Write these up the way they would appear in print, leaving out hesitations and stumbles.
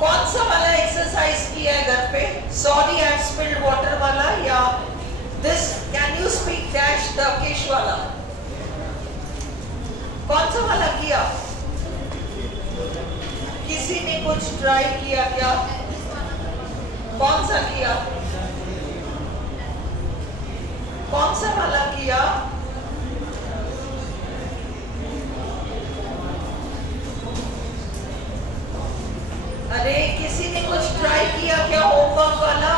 कौन सा वाला एक्सरसाइज किया है घर पे? सॉरी आई स्पिल्ड वाटर वाला या this can you speak dash Turkish वाला? कौन सा वाला किया? किसी ने कुछ ट्राई किया क्या? कौन सा किया? कौन सा वाला किया? अरे किसी ने कुछ ट्राई किया क्या होमवर्क वाला?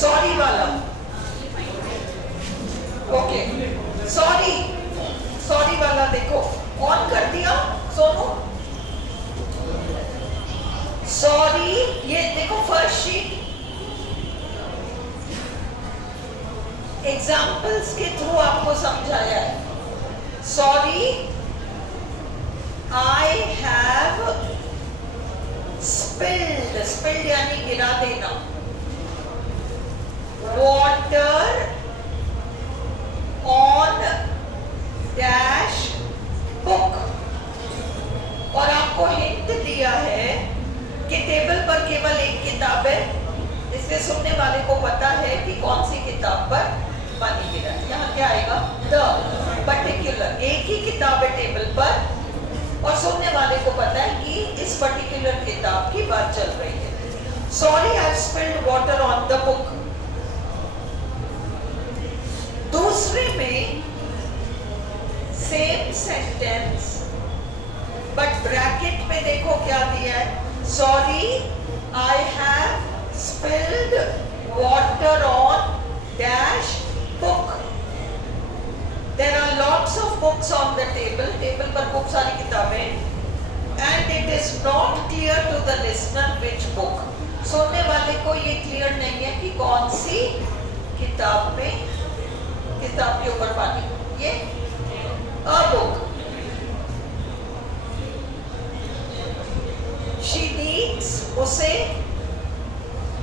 सॉरी वाला? ओके, सॉरी सॉरी वाला देखो ऑन कर दिया सोनू। सॉरी, ये देखो फर्स्ट शीट एग्जाम्पल्स के थ्रू आपको समझाया है। Sorry I have spilled, spilled यानी गिरा देना, वाटर ऑन डैश बुक। और आपको हिंट दिया है कि टेबल पर केवल एक किताब है, इससे सुनने वाले को पता है कि कौन सी किताब पर पानी गिरा है। यहाँ क्या आएगा? द पर्टिकुलर, एक ही किताब है टेबल पर और सुनने वाले को पता है कि इस पर्टिकुलर किताब की बात चल रही है। Sorry I spilled water on the book. दूसरे में सेम सेंटेंस बट ब्रैकेट में देखो क्या दिया है। Sorry I have spilled water on dash book. There are lots of books on the table. Table पर खूब सारी किताबें and it is not clear to the listener which book. सुनने वाले को ये क्लियर नहीं है कि कौन सी किताब में, किताब के ऊपर पानी, ये a book. She needs, उसे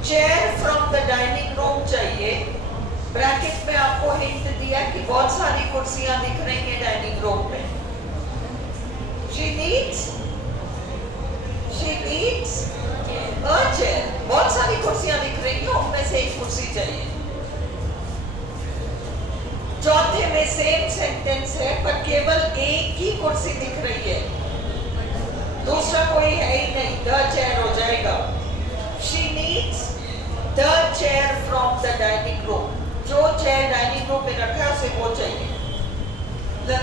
chair from the dining room चाहिए। ब्रैकेट में आपको हिंट दिया कि बहुत सारी कुर्सियां दिख रही हैं डाइनिंग रूम में। She needs a chair, बहुत सारी कुर्सियां दिख रही हैं, उनमें से एक कुर्सी चाहिए। चौथे में सेम सेंटेंस है पर केवल एक ही कुर्सी दिख रही है, दूसरा कोई है ही नहीं, द चेयर हो जाएगा। She needs the chair from the dining room. जो चेयर डाइनिंग रूम में रखा है उसे वो चाहिए।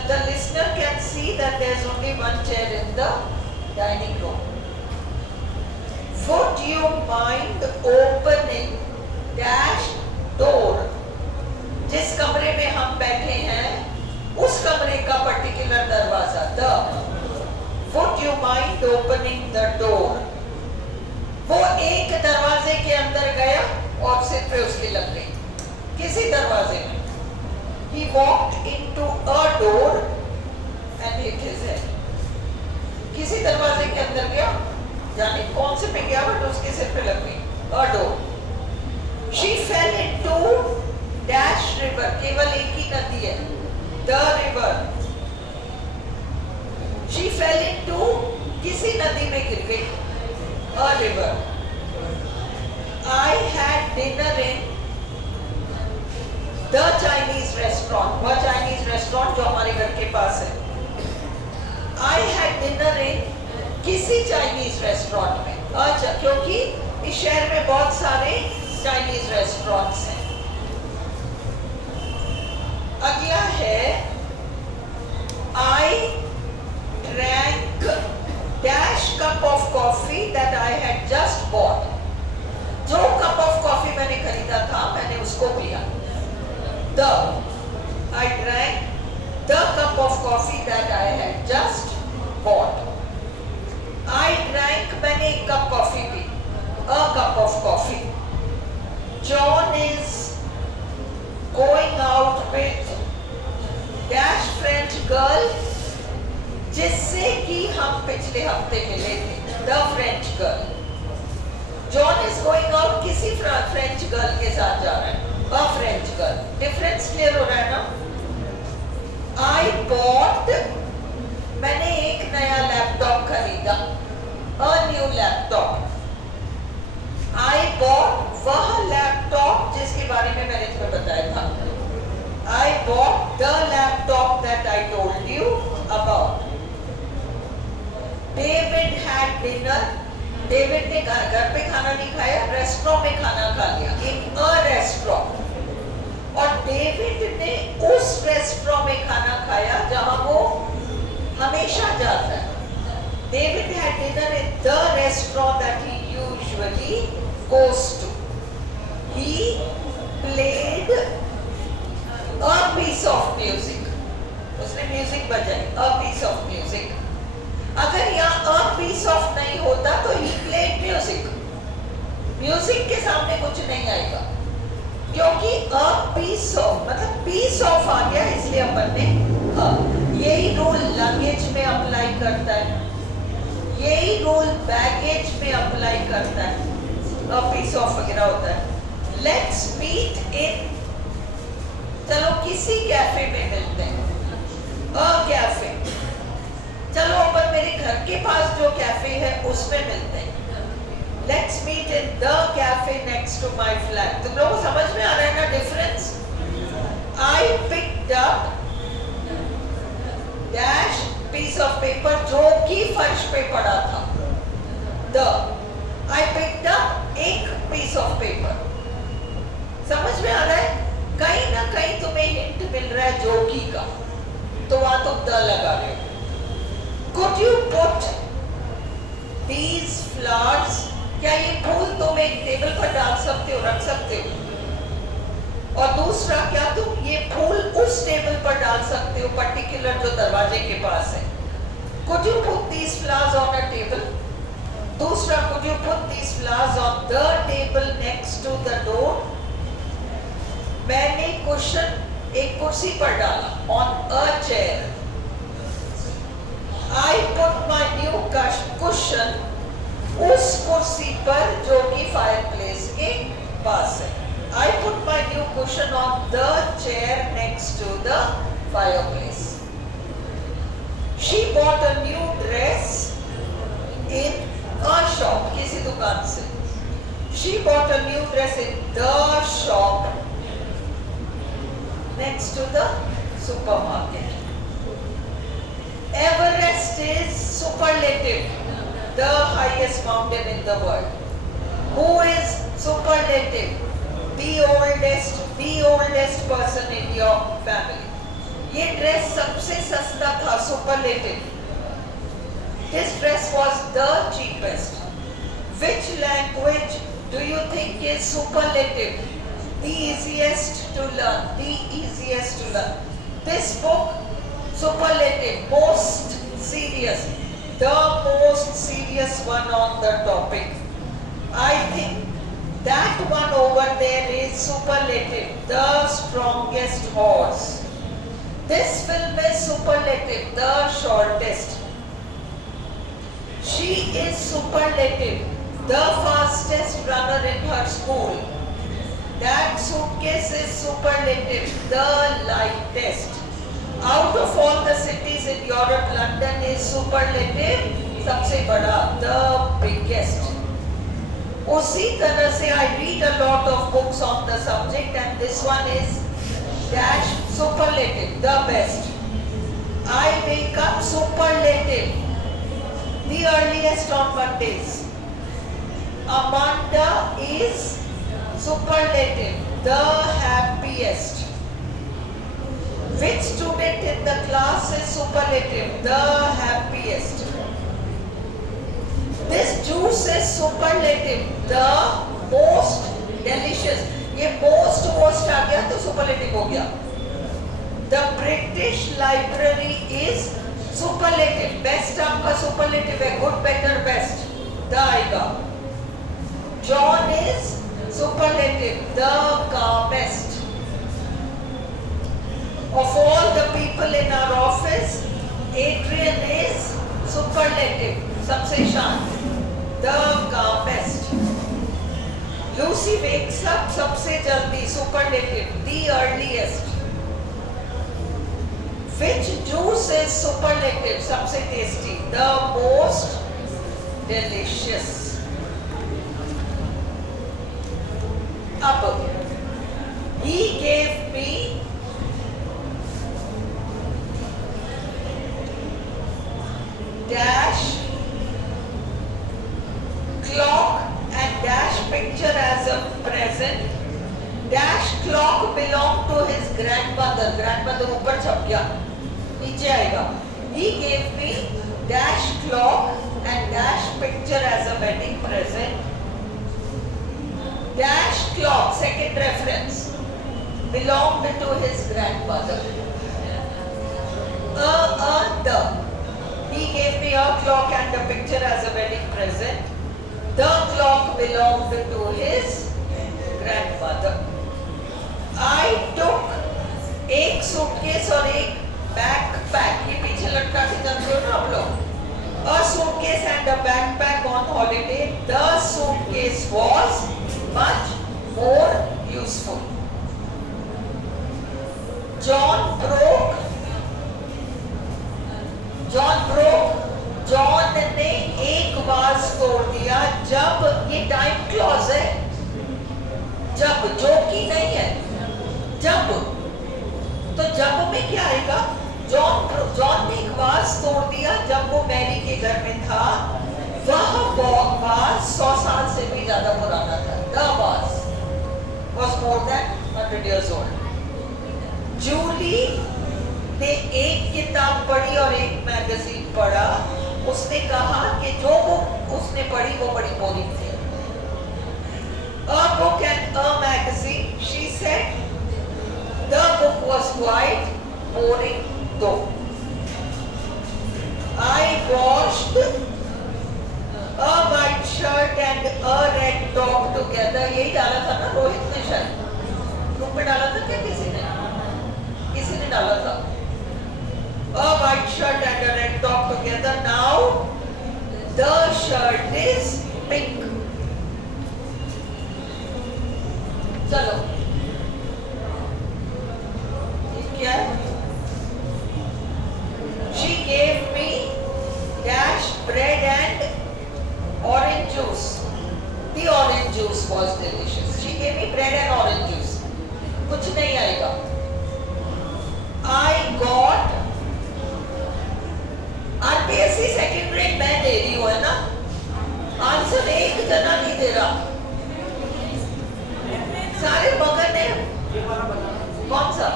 The listener can see that there is only one chair in the dining room. Would you mind opening dash door? जिस कमरे में हम बैठे हैं उस कमरे का पर्टिकुलर दरवाजा, the would you mind opening the door? वो एक दरवाजे के अंदर गया और सिर पे उसकी लग गई किसी दरवाजे में। He walked into a door and hit his head. किसी दरवाजे के अंदर गया, जाने कौन से पे गया बट उसके सिर पे लग गई, a door. She fell into dash river, केवल एक ही नदी है, the river. She fell into किसी नदी में गिर गई, a river. I had dinner in the Chinese restaurant, वह Chinese restaurant जो हमारे घर के पास है। I had dinner in किसी Chinese restaurant में, अच्छा क्योंकि इस शहर में बहुत सारे Chinese restaurants हैं। अगला है I drank dash cup of coffee that I had just bought. जो कप ऑफ कॉफी मैंने खरीदा था मैंने उसको पिया। The I drank the cup of coffee that I had just bought. I drank, मैंने एक cup coffee P, a cup of coffee. John is going out with dash French girl जिससे कि हम पिछले हफ्ते मिले थे, the French girl. John is going out किसी फ्रेंच गर्ल के साथ जा रहा है, a French girl. Difference clear हो रहा है ना? I bought, मैंने एक नया laptop the laptop that I told you about. David had dinner. David ने घर पे खाना नहीं खाया, रेस्टोरेंट में खाना खा लिया, in a restaurant. और डेविड ने उस रेस्टोरेंट में खाना खाया जहां वो हमेशा जाता है. David had dinner in the restaurant that he usually goes to. He played a piece of music. उसने म्यूजिक बजाई, a piece of music. अगर यहाँ a piece of नहीं होता तो he played music. म्यूजिक के सामने कुछ नहीं आएगा, क्योंकि a piece of मतलब piece of आ गया, इसलिए अपन ने यही रूल लगेज में अप्लाई करता है, यही रूल बैगेज में अप्लाई करता है. a piece of वगैरह होता है. Let's meet in, चलो किसी कैफे में मिलते हैं, a कैफे. चलो अपन मेरे घर के पास जो कैफे है उसमें मिलते हैं. Let's meet in the cafe next to my flat. तुम लोगों को समझ में आ रहा है ना difference? I picked up dash piece of paper जो कि फर्श पे पड़ा था. The I picked up एक piece of paper. समझ में आ रहा है? कहीं ना कहीं तुम्हें हिंट मिल रहा है जो कि का, तो वहां तुम द लगा रहे हो. Could you put these flowers? क्या ये फूल तुम एक टेबल पर डाल सकते हो, रख सकते हो? और दूसरा, क्या तुम ये फूल उस टेबल पर डाल सकते हो पर्टिकुलर जो दरवाजे के पास है? Could you put these flowers on a table? दूसरा, could you put these flowers on the table next to the door? मैंने कुशन एक कुर्सी पर डाला, on a chair. I put my new cushion उस कुर्सी पर जो कि फायरप्लेस के पास है. I put my new cushion on the chair next to the fireplace. She bought a new dress in a shop, किसी दुकान से. She bought a new dress in the shop next to the supermarket. Everest is superlative, the highest mountain in the world. Who is superlative? The oldest person in your family. ये dress सबसे सस्ता था, superlative. This dress was the cheapest. Which language do you think is superlative? The easiest to learn. The easiest to learn. This book, superlative, most serious, the most serious one on the topic. I think that one over there is superlative, the strongest horse. This film is superlative, the shortest. She is superlative, the fastest runner in her school. That suitcase is superlative, the lightest. Out of all the cities in Europe, London is superlative, सबसे बड़ा, the biggest. उसी तरह से I read a lot of books on the subject and this one is dash superlative, the best. I wake up superlative, the earliest on Mondays. Amanda is superlative, the happiest. Which student in the class is superlative, the happiest. This juice is superlative, the most delicious. ये most आ गया तो superlative हो गया. The British Library is superlative. Best आपका superlative है, good, better, best. The आएगा. John is superlative, the calmest. Of all the people in our office, Adrian is superlative, सबसे शांत, the calmest. Lucy wakes up सबसे जल्दी, superlative, the earliest. Which juice is superlative, सबसे tasty, the most delicious. अब he gave me dash clock and dash picture as a present. Dash clock belonged to his grandmother. Grandmother ऊपर छप गया, नीचे आएगा. He gave me dash clock and dash picture as a wedding present. Dash clock, second reference, belonged to his grandmother. The. He gave me a clock and a picture as a wedding present. The clock belonged to his grandmother. I took एक suitcase और एक backpack. ये पीछे लटका के जानते हो ना आप लोग? A suitcase and a backpack on holiday. The suitcase was much more useful. John broke. John ने एक वाज तोड़ दिया. जब ये टाइम क्लॉज है, जब जो कि नहीं है, जब तो जब में क्या आएगा? जॉन ने एक वाज तोड़ दिया जब वो मैरी के घर में था. वह वाज 100 साल से भी ज्यादा पुराना था. The vase was more than 100 years old. Jully ने एक किताब पढ़ी और एक मैगजीन पढ़ा. उसने कहा कि जो बुक उसने पढ़ी वो बड़ी बोरिंग थी. A book and a magazine, she said. The book was quite boring though. I washed a white shirt and a red top together. यही डाला था ना रोहित ने, शायद ग्रुप में डाला था क्या? किसी ने डाला था. A white shirt and a red top together. Now the shirt is pink. चलो ये क्या है? She gave me dash bread and orange juice. The orange juice was delicious. She gave me bread and orange juice. कुछ नहीं आएगा. I got RPSC second grade मैं दे रही हूँ, है ना? आंसर एक जना नहीं दे रहा. सारे मगर ने कौन सा?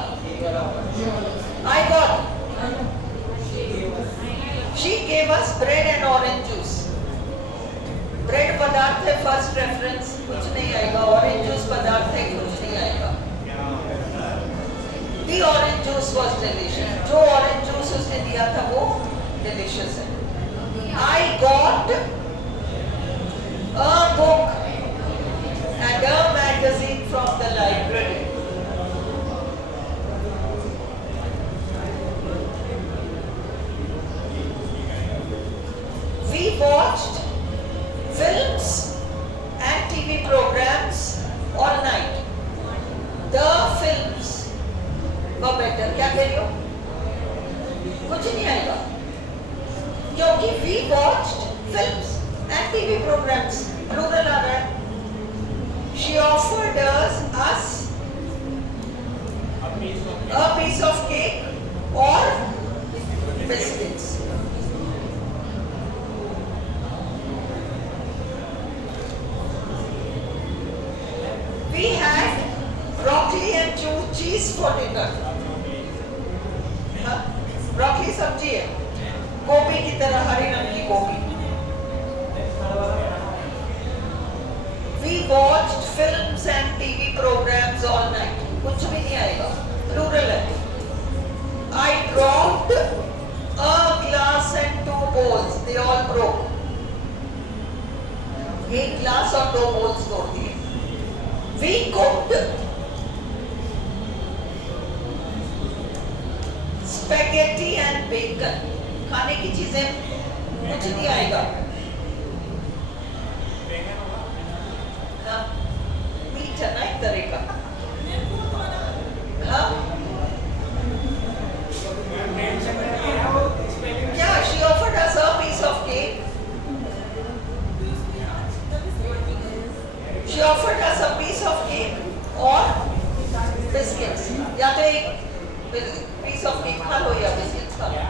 I got. She gave us bread and orange juice. Bread पदार्थ है, फर्स्ट रेफरेंस, कुछ नहीं आएगा. ऑरेंज जूस पदार्थ है, कुछ नहीं आएगा. The orange juice was delicious. जो ऑरेंज जूस उसने दिया था वो डिलीशियस है. I got a book and a magazine from the library. We watched films and TV programs all night. The films were better. क्या कह रही हो? कुछ नहीं आएगा क्योंकि we watched films and TV programs. Plural आ रहा है. She offered us a piece of cake or biscuits. We had broccoli and cheese for dinner. Broccoli सब्जी है, गोभी की तरह, हरी रंग की गोभी. We watched films and TV programs all night. कुछ भी नहीं आएगा, plural है. I dropped a glass and 2 bowls. They all broke. एक ग्लास और 2 bowls तोड़ दिए. We cooked spaghetti and bacon. खाने की चीजें कुछ नहीं आएगा. मीठा ना एक तरह का. हाँ क्या? She offered us a piece of cake. She offered us a piece of cake or biscuits. या तो एक piece of cake खा लो या biscuits खा लो.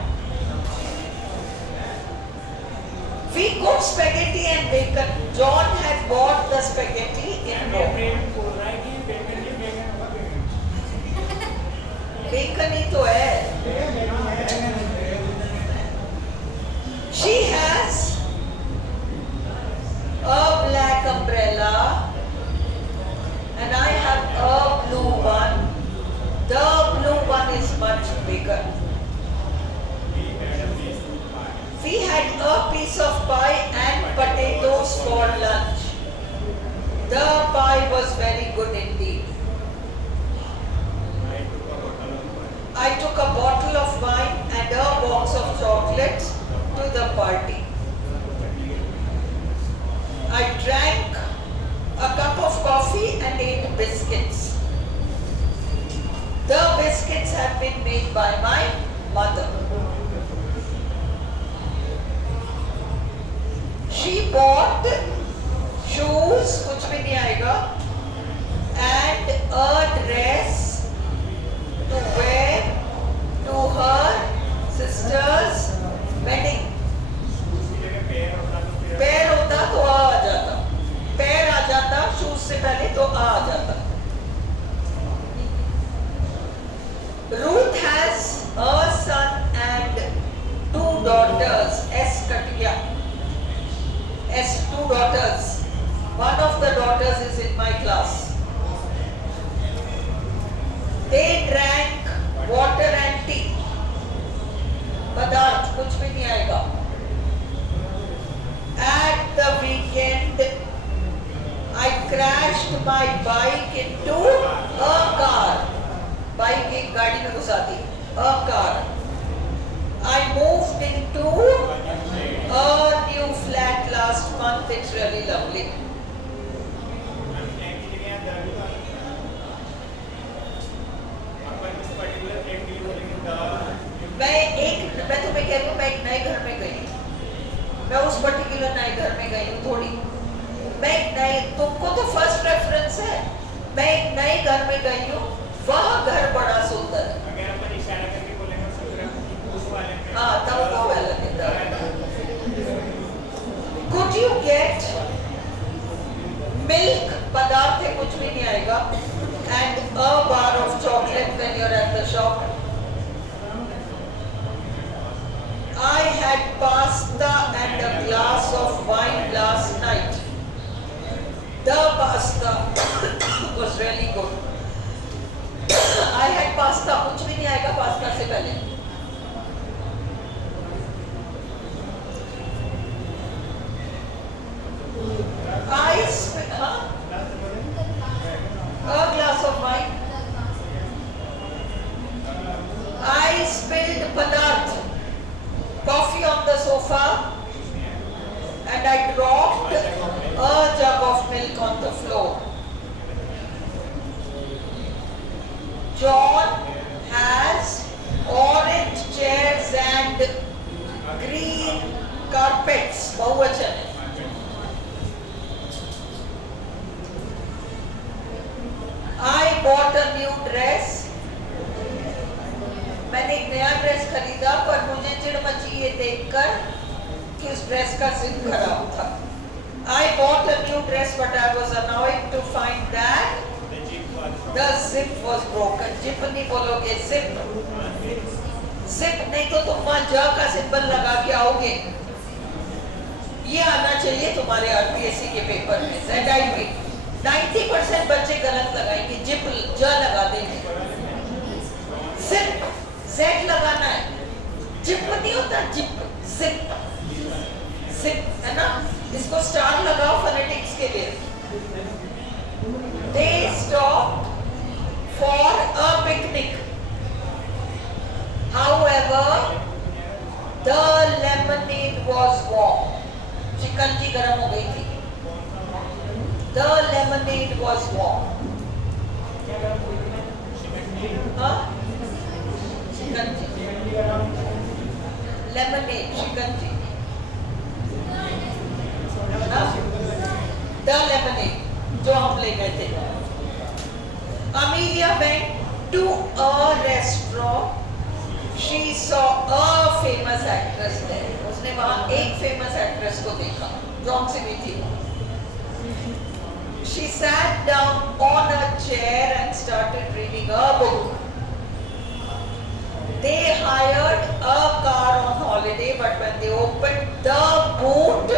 cooked spaghetti and bacon. John had bought the spaghetti in Rome. Bacon ही तो है. She has a black umbrella and I have a blue one. The blue one is much bigger. We had a piece of pie and potatoes for lunch. The pie was very good indeed. I took a bottle of wine and a box of chocolates to the party. I drank a cup of coffee and ate biscuits. The biscuits have been made by my mother. She bought shoes, कुछ भी नहीं आएगा, and a dress to wear to her sister's wedding. पैर होता तो आ जाता, पैर आ जाता, शूज से पहले तो आ जाता. Ruth has a son and two daughters. S cut गया. S, two daughters. One of the daughters is in my class. They drank water and tea. पदार्थ कुछ भी नहीं आएगा. At the weekend, I crashed my bike into a car. Bike एक गाड़ी में घुसाती. A car. I moved into a new flat last month. It's really lovely. मैं तुम्हें कह रही हूँ, मैं एक नए घर में गई. मैं उस पर्टिकुलर नए घर में गई हूँ थोड़ी. मैं एक नए, तुमको तो फर्स्ट रेफरेंस है. मैं एक नए घर में गई हूँ. वह घर बड़ा सुंदर है. हाँ, तब वो वाला Could you get milk? पदार्थ है, कुछ भी नहीं आएगा. And a bar of chocolate when you're at the shop. I had pasta and a glass of wine last night. The pasta was really good. I had pasta. कुछ भी नहीं आएगा पास्ता से पहले. A glass of wine. I spilled padarth, coffee on the sofa, and I dropped a jug of milk on the floor. John has orange chairs and green carpets. बहुवचन है. I bought a new dress. मैंने एक नया dress खरीदा, पर मुझे चिढ़ मची ये देखकर कि उस ड्रेस का जिप खराब था. I bought a new dress, but I was annoyed to find that the zip was broken. Zip नहीं बोलोगे, zip. Zip नहीं तो तुम वहाँ ज का सिंबल लगा के आओगे. ये आना चाहिए तुम्हारे RPSC के पेपर में. ZIP 90% बच्चे गलत लगाएंगे. जिप ज लगा देंगे. Zip Z लगाना है. जिप नहीं होता, जिप. Zip. Zip है ना. इसको स्टार लगाओ फोनेटिक्स के लिए. They stopped for a picnic. However, the lemonade was warm. शिकंजी गर्म हो गई थी. The lemonade was warm. हाँ? शिकंजी. Lemonade, shikanji. The lemonade, जो हम ले गए थे. Amelia went to a restaurant. She saw a famous actress there. उसने वहाँ एक famous actress को देखा. जॉन सी भी थी। She sat down on a chair and started reading a book. They hired a car on holiday, but when they opened the boot,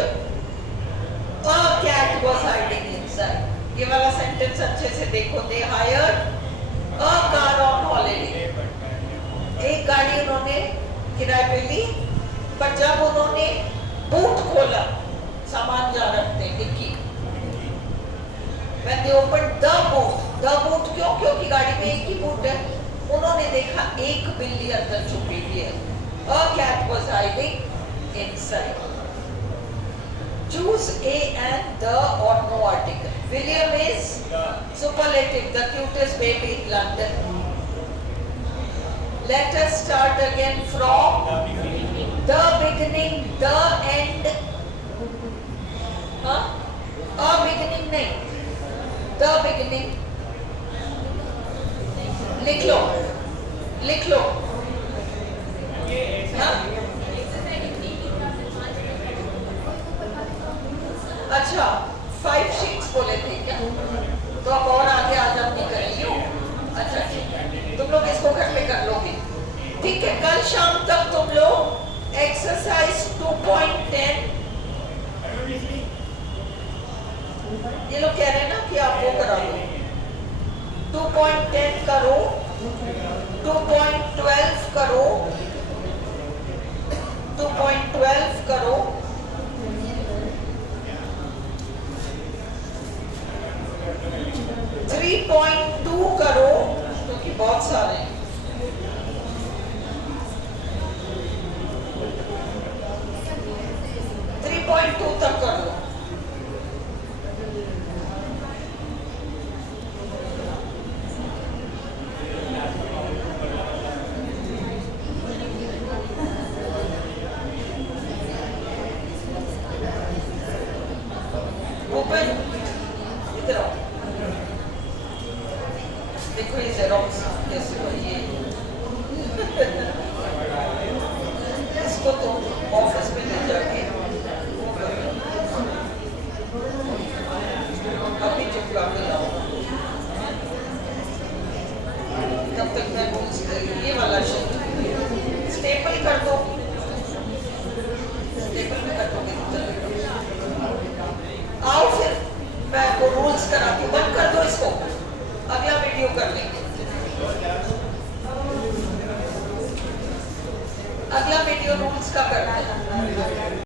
a cat was hiding inside. ये वाला sentence अच्छे से देखो। They hired a car on holiday. एक गाड़ी उन्होंने किराए पे ली, पर जब उन्होंने बूट खोला, सामान जा रखते dicky, when they opened the boot क्यों? क्योंकि गाड़ी में एक ही बूट है। उन्होंने देखा एक बिल्ली अंदर छुपी हुई है। A cat was hiding inside. Choose A and the or no article. William is superlative, the cutest baby in London. Let us start again from the beginning, the end. हाँ? A beginning नहीं, the beginning. लिख लो, लिख लो। हाँ? अच्छा, 5 sheets बोले थे क्या? तो अब और आगे आज हम नहीं करेंगे। अच्छा ठीक, तुम लोग इसको घर पे कर लोगे, ठीक है? कल शाम तक तुम लोग एक्सरसाइज 2.10, ये लोग कह रहे हैं ना कि आप वो करा लो, 2.10 करो, 2.12 करो, 2.12 करो, 3.2 करो, क्योंकि बहुत सारे हैं, 3.2 तक कर लो। ओपन, इधर आओ, देखो ये जेरोक्स कैसे हो ये इसको तो ऑफिस में ले जाके अभी चिपका के लाओ, तब तक मैं ये वाला स्टेपल कर दो, स्टेपल में कर दोगे। आओ फिर मैं वो रूल्स कराती हूँ, बंद कर दो इसको, अगला वीडियो कर लेंगे, अगला वीडियो रूल्स का करना है।